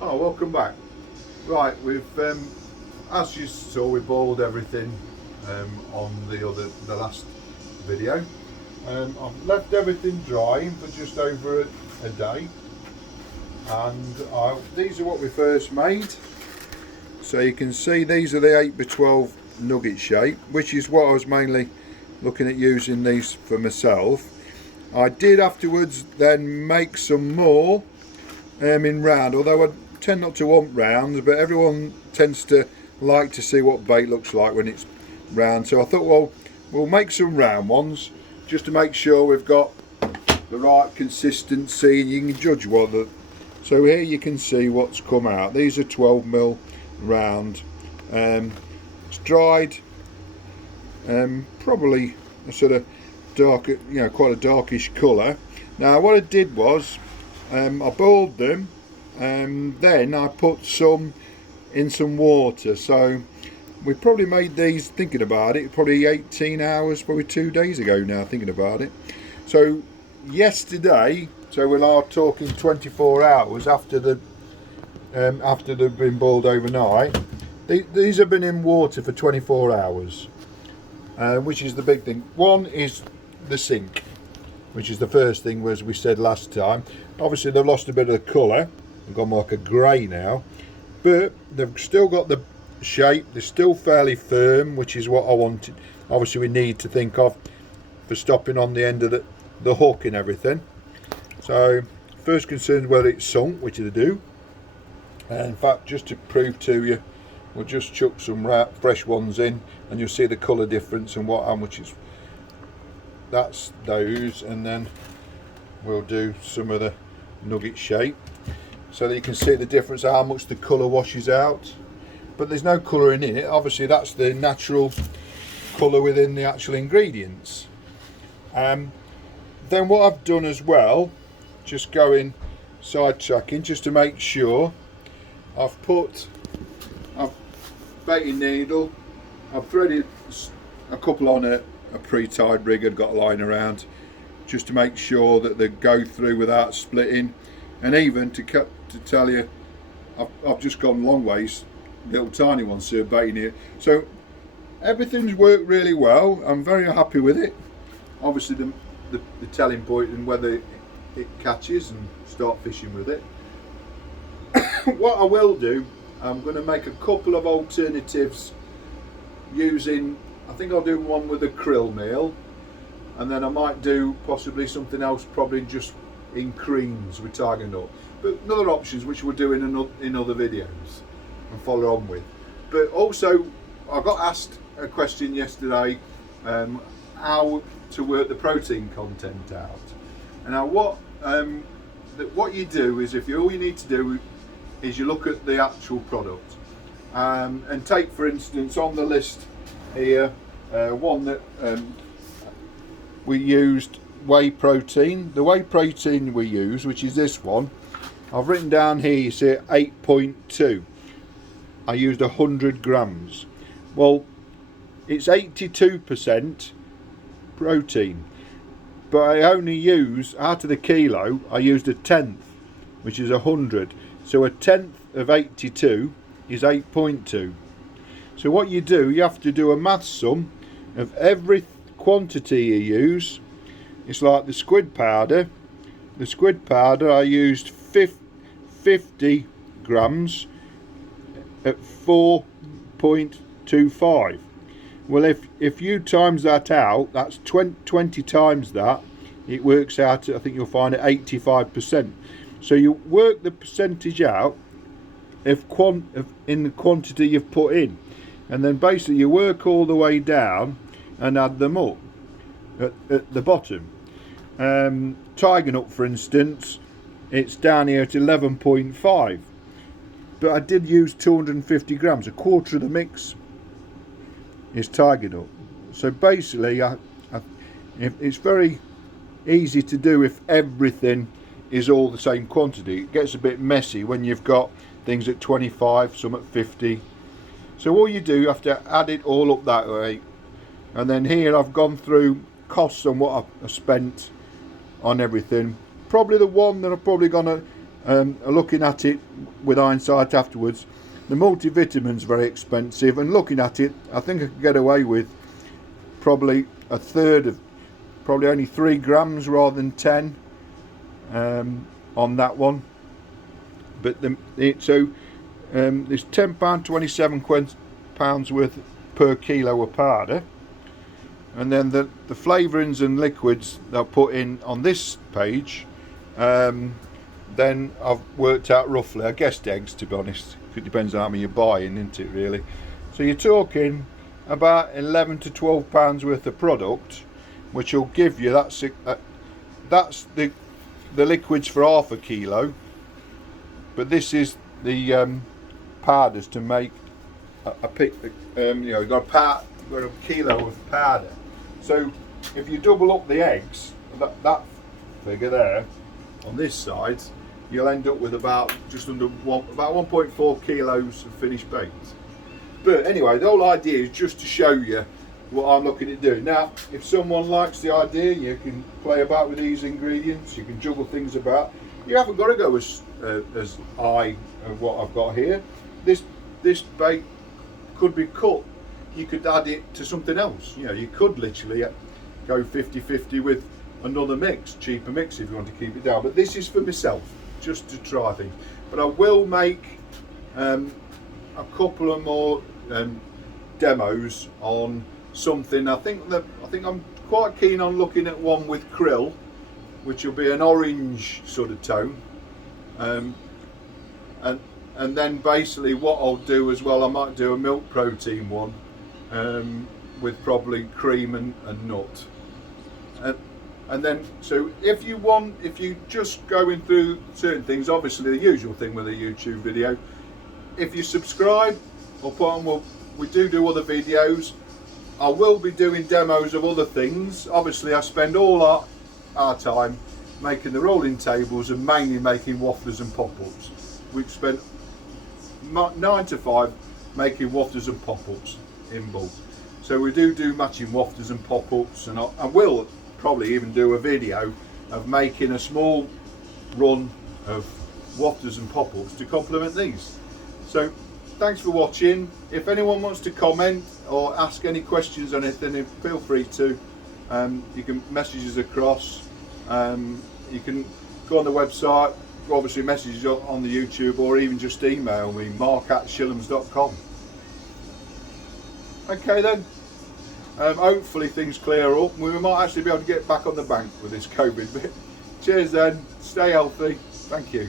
Oh, welcome back. Right, we've as you saw, we boiled everything on the last video. I've left everything drying for just over a day, and these are what we first made. So you can see these are the 8x12 nugget shape, which is what I was mainly looking at using these for myself. I did afterwards then make some more in round, although I tend not to want rounds, but everyone tends to like to see what bait looks like when it's round. So I thought, well, we'll make some round ones just to make sure we've got the right consistency and you can judge what the... So here you can see what's come out. These are 12mm round. It's dried, probably a sort of dark, quite a darkish colour. Now what I did was I boiled them, and then I put some in some water. So we probably made these, thinking about it, probably 18 hours, probably 2 days ago now, thinking about it. So yesterday, so we are talking 24 hours after they've been boiled overnight. These have been in water for 24 hours, which is the big thing. One is the sink, which is the first thing, as we said last time. Obviously they've lost a bit of the colour and gone like a grey now, but they've still got the shape. They're still fairly firm, which is what I wanted. Obviously we need to think of for stopping on the end of the hook and everything. So first concern is whether it's sunk, which they do. And in fact, just to prove to you, we'll just chuck some fresh ones in and you'll see the colour difference and how much it's... That's those, and then we'll do some of the nugget shape so that you can see the difference, how much the colour washes out. But there's no colouring in it. Obviously that's the natural colour within the actual ingredients. Then what I've done as well, just going sidetracking just to make sure, I've baiting needle, I've threaded a couple on a pre-tied rig I'd got lying around, just to make sure that they go through without splitting. And even to tell you, I've just gone long ways, little tiny ones, so baiting it. So everything's worked really well. I'm very happy with it. Obviously the telling point and whether it catches and start fishing with it. What I will do, I'm going to make a couple of alternatives using, I think I'll do one with a krill meal, and then I might do possibly something else, probably just in creams with tiger nut. But other options which we'll do in other videos and follow on with. But also I got asked a question yesterday, how to work the protein content out. And now what you do is, all you need to do is you look at the actual product, and take for instance on the list here one that we used whey protein. The whey protein we use, which is this one, I've written down here, you see 8.2. I used 100 grams. Well, it's 82% protein, but I only use, out of the kilo, I used a tenth, which is 100. So a tenth of 82 is 8.2. So what you do, you have to do a math sum of every quantity you use. It's like the squid powder. The squid powder I used 50 grams at 4.25. Well, if you times that out, that's 20 times that, it works out, I think you'll find it 85%. So you work the percentage out in the quantity you've put in, and then basically you work all the way down and add them up at the bottom. Tiger nut, for instance, it's down here at 11.5, but I did use 250 grams. A quarter of the mix is tiger nut. So basically it's very easy to do if everything is all the same quantity. It gets a bit messy when you've got things at 25, some at 50. So all you do, you have to add it all up that way. And then here I've gone through costs on what I've spent on everything. Probably the one that I'm probably gonna looking at it with hindsight afterwards, the multivitamin's very expensive, and looking at it, I think I could get away with probably a third of, probably only 3 grams rather than 10 on that one. But there's £10.27 worth per kilo of powder, and then the flavourings and liquids that I put in on this page, then I've worked out roughly, I guessed eggs, to be honest, it depends on how many you're buying, isn't it, really? So you're talking about £11 to £12 worth of product, which will give you, that's the liquids for half a kilo, but this is the powders to make you've got a kilo of powder. So if you double up the eggs, that figure there on this side, you'll end up with about just under about 1.4 kilos of finished bait. But anyway, the whole idea is just to show you what I'm looking at doing. Now, if someone likes the idea, you can play about with these ingredients, you can juggle things about. You haven't got to go as high as what I've got here. This bait could be cut. You could add it to something else. You know, you could literally go 50-50 with another mix, cheaper mix if you want to keep it down. But this is for myself, just to try things. But I will make a couple of more demos on something. I think I'm quite keen on looking at one with krill, which will be an orange sort of tone, and then basically what I'll do as well, I might do a milk protein one with probably cream and nut, and then so if you just going through certain things, obviously the usual thing with a YouTube video, if you subscribe or put on, we do other videos. I will be doing demos of other things. Obviously I spend all our time making the rolling tables and mainly making wafflers and pop-ups. We've spent 9 to 5 making wafflers and pop-ups in bulk. So we do matching wafflers and pop-ups, and I will probably even do a video of making a small run of wafflers and pop-ups to complement these. So thanks for watching. If anyone wants to comment or ask any questions on anything, feel free to. You can message us across. You can go on the website, obviously message us on the YouTube, or even just email me, mark@shillams.com. Okay then, hopefully things clear up. We might actually be able to get back on the bank with this COVID bit. Cheers then, stay healthy, thank you.